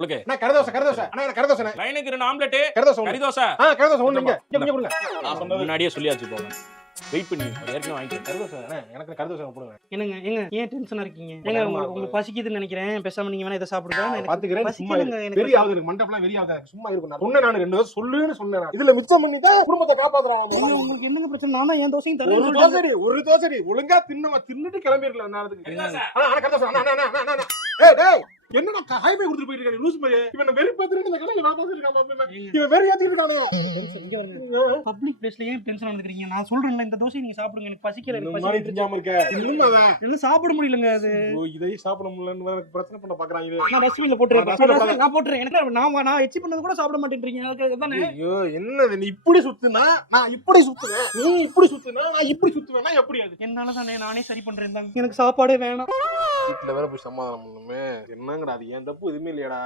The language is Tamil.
உங்களுக்கு நான் கரதோசை அண்ணா எனக்கு கரதோசை லைனுக்கு 2 ஆம்லெட் கரதோசை கறிதோசை கரதோசை ஒண்ணு இங்க கொடுங்க நான் சொன்னது முன்னாடியே சொல்லியாச்சு போங்க வெயிட் பண்ணி ஏற்கனவே வாங்கிட்டேன் கரதோசை அண்ணா எனக்கு கரதோசை போடுங்க ஏங்க ஏன் டென்ஷனா இருக்கீங்க ஏங்க உங்களுக்கு பசிக்குதுன்னு நினைக்கிறேன் பேசாம நீங்க வேணா இதை சாப்பிடுங்க எனக்கு பாத்துக்கிறேன் சும்மா பசிக்குதுங்க எனக்கு வெறி ஆகுது எனக்கு மண்டபம்லாம் வெறி ஆகுது சும்மா இருக்கும் நான் சொன்னேன் நான் 2 தடவை சொல்லுன்னு சொன்னேன் இதுல மிச்சம் பண்ணி தான் குடும்பத்தை காப்பாத்துறான் ஏங்க, உங்களுக்கு என்னங்க பிரச்சனை நான் தான் என் தோசையும் ஒரு தோசை ஒழுங்கா தின்னுட்டு கிளம்பிருக்கலாம் நேரத்துக்கு கறிதோசை. கரதோசை அண்ணா ஏய் டேய் என்னடா ஹைவே கொடுத்துட்டு போயிட்டு இருக்க நீ லூஸ் மாதிரி இவன் வெறி பாத்துட்டு இந்த கடையில நான் பாத்துட்டு இவன் வெறி ஏத்திட்டு இருக்கானே பப்ளிக் பிளேஸ்ல ஏன் டென்ஷன் வந்துக்கிறீங்க நான் சொல்றேன்ல இந்த தோசையை நீங்க சாப்பிடுங்க எனக்கு பசிக்கல எனக்கு இந்த மாதிரி பசிக்குது. தெரியாம இருக்க இன்னும் இல்ல சாப்பிட முடியலங்க அது இதையும் சாப்பிட முடியலன்னு வேற பிரச்சனை பண்ண பாக்குறாங்க நான் டஸ்ட்பின்ல போட்டுறேன் dustbin ல நான் போட்டுறேன் எனக்கு நான் எச்சி பண்ணது கூட சாப்பிட மாட்டேன்றீங்க அதுக்கு தானே ஐயோ என்னது நீ இப்படி சுத்துனா நான் இப்படி சுத்துவேன் நீ இப்படி சுத்துனா நான் இப்படி சுத்துவேன்னா எப்படி அது என்னால தானே நானே சரி பண்றேன் தாங்க எனக்கு சாப்பாடே வேணாம் வீட்டுல வேற போய் சமாதானம் பண்ணுமே என்னங்கடா அது ஏன் தப்பு எதுவுமே இல்லையாடா